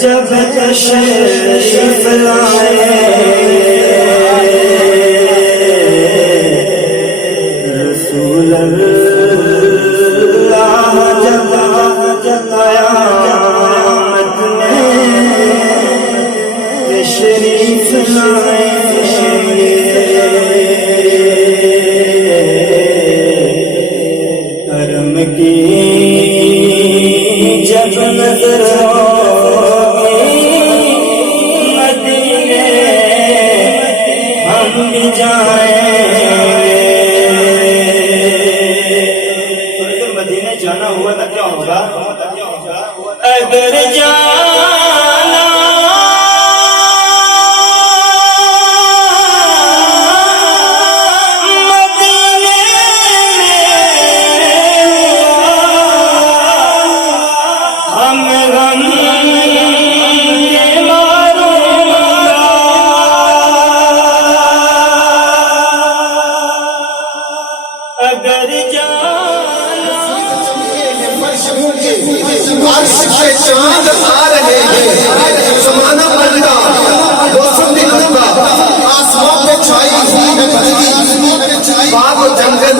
جب تشریف لائے رسول اللہ، جب قیامت میں تشریف لائے کرم کی جب نظر مدینے جانا ہوا تو کیا ہوگا؟ اگر جانا مدینے ہم غم اگر عرش پہ چاند آ رہے ہیں، زمانہ بدلا، موسم بھی بدلا، آسمان پہ چھائی ہوئی ہے بدلی، باغ و جنگل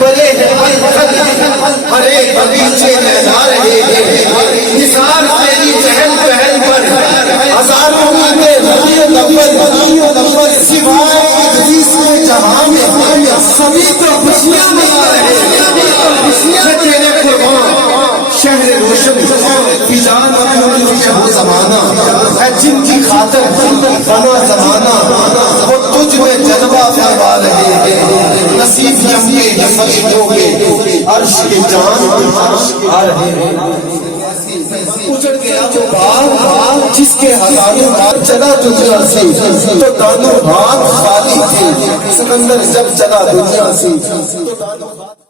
بڑے ہیں پرخت، ہرے باغیچے لہرا رہے ہیں، نثار تیری چہل پہل پر ہزاروں عیدیں ربیع الاول سوائے ابلیس کے جہاں میں سبھی تو خوشیاں منا رہے ہیں، تیرے قربان شہر روشن فیضان شاہ زمانہ ہے جن کی خاطر بنا زمانہ، وہ تجھ میں جذبہ فرما رہے ہیں، نصیب جم کے فرشتوں کے عرش کے جان آ رہے ہیں۔ اجڑ گیا جو باغ جس کے ہزاروں بار چلا دنیا سے، تو دانوں باغ خالی تھے، سکندر جب چلا دنیا سے تو دانوں